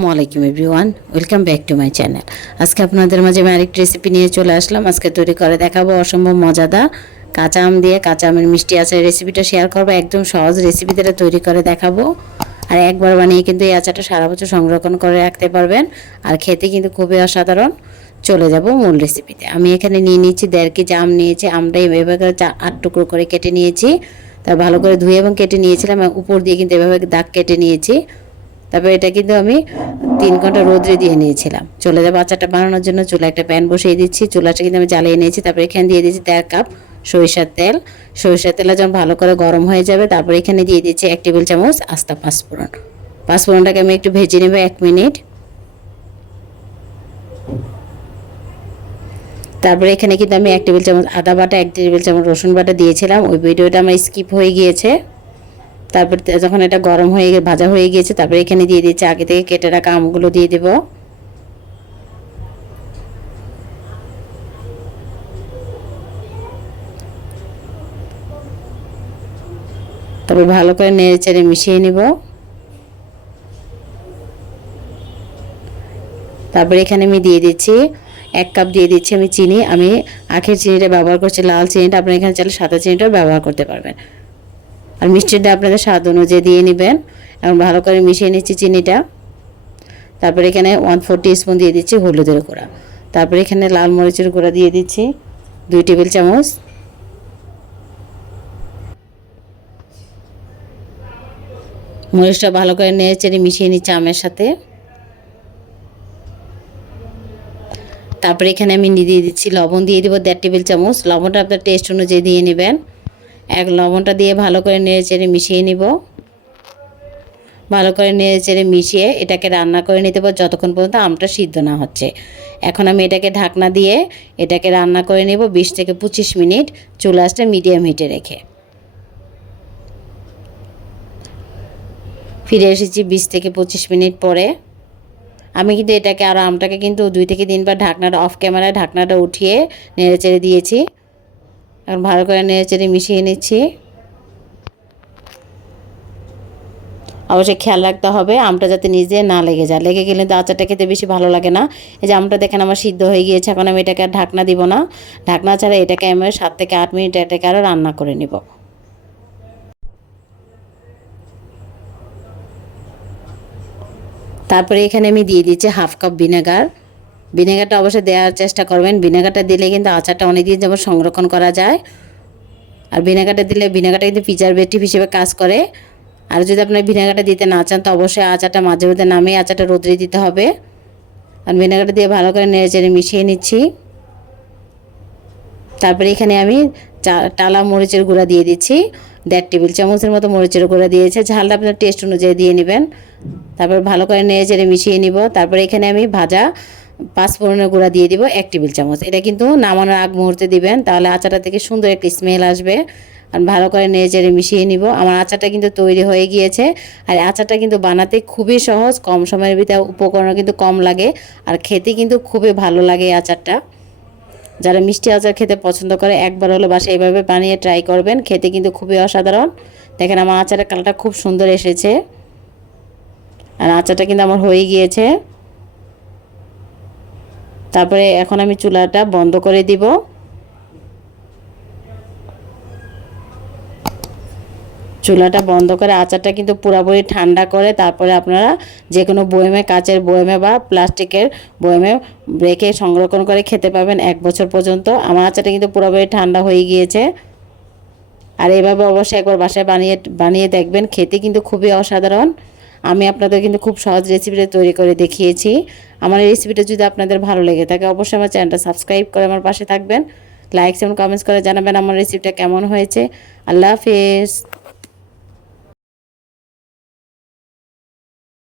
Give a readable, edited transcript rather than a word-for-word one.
আসসালামাইকুম everyone, welcome back to my channel. আজকে আপনাদের মাঝে আমি আরেকটি রেসিপি নিয়ে চলে আসলাম। আজকে তৈরি করে দেখাবো অসম্ভব মজাদার কাঁচা আম দিয়ে কাঁচা আমের মিষ্টি আচারের রেসিপিটা শেয়ার করবো। একদম সহজ রেসিপি দ্বারা তৈরি করে দেখাবো। আর একবার বানিয়ে কিন্তু এই আচারটা সারা বছর সংরক্ষণ করে রাখতে পারবেন। আর খেতে কিন্তু খুবই অসাধারণ। চলে যাব মূল রেসিপিতে। আমি এখানে নিয়ে নিয়েছি 1.5 কেজি আম নিয়েছি। আমটা এভাবে করে 8 টুকরো করে কেটে নিয়েছি। তার ভালো করে ধুয়ে এবং কেটে নিয়েছিলাম। উপর দিয়ে কিন্তু এভাবে দাগ কেটে নিয়েছি। তারপর এটা কিন্তু আমি 3 ঘন্টা রোদ্রে দিয়ে নিয়েছিলাম। চলে যাবো আচারটা বানানোর জন্য। চুলা একটা প্যান বসিয়ে দিচ্ছি। চুলাটা কিন্তু আমি জ্বালিয়ে নিয়েছি। তারপর এখানে দিয়ে দিচ্ছি 1.5 কাপ সরিষার তেল। সরিষার তেলটা যখন ভালো করে গরম হয়ে যাবে, তারপর এখানে দিয়ে দিচ্ছি 1 টেবিল চামচ আস্তা পাঁচফোড়ন। পাঁচফোড়নটাকে আমি একটু ভেজে নেব 1 মিনিট। তারপরে এখানে কিন্তু আমি 1 টেবিল চামচ আদা বাটা, 1 টেবিল চামচ রসুন বাটা দিয়েছিলাম। ওই ভিডিওটা আমার স্কিপ হয়ে গিয়েছে। তারপর যখন এটা গরম হয়ে ভাজা হয়ে গিয়েছে, তারপরে এখানে দিয়ে দিচ্ছি আগে থেকে কেটে রাখা আমগুলো দিয়ে দেব। তারপর ভালো করে নেড়ে চেড়ে মিশিয়ে নিব। তারপরে এখানে আমি দিয়ে দিচ্ছি 1 কাপ দিয়ে দিচ্ছি আমি চিনি। আমি আখের চিনিটা ব্যবহার করছি, লাল চিনিটা। আপনারা এখানে চাইলে সাদা চিনিটাও ব্যবহার করতে পারবেন। আর মিষ্টিটা আপনাদের স্বাদ অনুযায়ী দিয়ে নেবেন। এবং ভালো করে মিশিয়ে নিচ্ছি চিনিটা। তারপরে এখানে 1/4 টিস্পুন দিয়ে দিচ্ছি হলুদের গুঁড়া। তারপরে এখানে লাল মরিচের গুঁড়া দিয়ে দিচ্ছি 2 টেবিল চামচ। মরিচটা ভালো করে নেড়ে চেড়ে মিশিয়ে নিচ্ছি আমের সাথে। তারপরে এখানে আমি দিয়ে দিচ্ছি লবণ, দিয়ে দেবো 1.5 টেবিল চামচ। লবণটা আপনার টেস্ট অনুযায়ী দিয়ে নেবেন। লবণটা দিয়ে ভালো করে নেড়ে চেড়ে মিশিয়ে নিব। ভালো করে নেড়ে চেড়ে মিশিয়ে এটাকে রান্না করে নিতে পারবো যতক্ষণ পর্যন্ত আমটা সিদ্ধ না হচ্ছে। এখন আমি এটাকে ঢাকনা দিয়ে এটাকে রান্না করে নেব 20 থেকে 25 মিনিট, চুলা আঁচটা মিডিয়াম হিটে রেখে। ফিরে এসেছি 20 থেকে 25 মিনিট পরে। আমি কিন্তু এটাকে আর আমটাকে কিন্তু 2 থেকে 3 বার ঢাকনাটা অফ ক্যামেরায় ঢাকনাটা উঠিয়ে নেড়ে চেড়ে দিয়েছি। এখন ভালো করে নেড়ে চেড়ে মিশিয়ে নিচ্ছি। অবশ্যই খেয়াল রাখতে হবে আমটা যাতে নিজে না লেগে যায়। লেগে গেলে তো আচারটা খেতে বেশি ভালো লাগে না। এই যে আমটা দেখেন আমার সিদ্ধ হয়ে গিয়েছে। এখন আমি এটাকে আর ঢাকনা দিব না। ঢাকনা ছাড়া এটাকে আমি 7 থেকে 8 মিনিট এটাকে আরও রান্না করে নেব। তারপরে এখানে আমি দিয়ে দিচ্ছি 1/2 কাপ ভিনেগার। ভিনেগারটা অবশ্যই দেওয়ার চেষ্টা করবেন। ভিনেগারটা দিলে কিন্তু আচারটা অনেক দিন যেমন সংরক্ষণ করা যায়। আর ভিনেগারটা দিলে ভিনেগারটা কিন্তু প্রিজারভেটিভ হিসেবে কাজ করে। আর যদি আপনার ভিনেগারটা দিতে না চান, তো অবশ্যই আচারটা মাঝে মধ্যে নামিয়ে আচারটা রোদ্রে দিতে হবে। আর ভিনেগারটা দিয়ে ভালো করে নেড়ে চেড়ে মিশিয়ে নিচ্ছি। তারপরে এখানে আমি টালা মরিচের গুঁড়া দিয়ে দিচ্ছি 1.5 টেবিল চামচের মতো মরিচের গুঁড়া দিয়েছে। ঝালটা আপনার টেস্ট অনুযায়ী দিয়ে নেবেন। তারপর ভালো করে নেড়ে চেড়ে মিশিয়ে নিব। তারপরে এখানে আমি ভাজা পাঁচফোড়নের গুঁড়া দিয়ে দিব 1 টেবিল চামচ। এটা কিন্তু নামানোর আগ মুহূর্তে দিবেন, তাহলে আচারটা থেকে সুন্দর একটা স্মেল আসবে। আর ভালো করে নেড়ে চেড়ে মিশিয়ে নিব। আমার আচারটা কিন্তু তৈরি হয়ে গিয়েছে। আর আচারটা কিন্তু বানাতে খুবই সহজ, কম সময়ের ভিতরে, উপকরণ কিন্তু কম লাগে। আর খেতে কিন্তু খুবই ভালো লাগে এই আচারটা। যারা মিষ্টি আচার খেতে পছন্দ করে একবার হলো বাসায় এভাবে বানিয়ে ট্রাই করবেন। খেতে কিন্তু খুবই অসাধারণ। দেখেন আমার আচারের কালারটা খুব সুন্দর এসেছে। আর আচারটা কিন্তু আমার হয়ে গিয়েছে। তারপরে এখন আমি চুলাটা বন্ধ করে দিব। চুলাটা বন্ধ করে আচারটা কিন্তু পুরোপুরি ঠান্ডা করে তারপরে আপনারা যে কোনো বয়মে, কাচের বয়মে বা প্লাস্টিকের বয়মে রেখে সংরক্ষণ করে খেতে পাবেন 1 বছর পর্যন্ত। আমার আচারটা কিন্তু পুরোপুরি ঠান্ডা হয়ে গিয়েছে। আর এইভাবে অবশ্যই একবার বাসায় বানিয়ে দেখবেন। খেতে কিন্তু খুবই অসাধারণ। আমি আপনাদের কিন্তু খুব সহজ রেসিপিটা তৈরি করে দেখিয়েছি। আমার এই রেসিপিটা যদি আপনাদের ভালো লেগে থাকে, অবশ্যই আমার চ্যানেলটা সাবস্ক্রাইব করে আমার পাশে থাকবেন। লাইক এবং কমেন্টস করে জানাবেন আমার রেসিপিটা কেমন হয়েছে। আল্লাহ হাফেজ।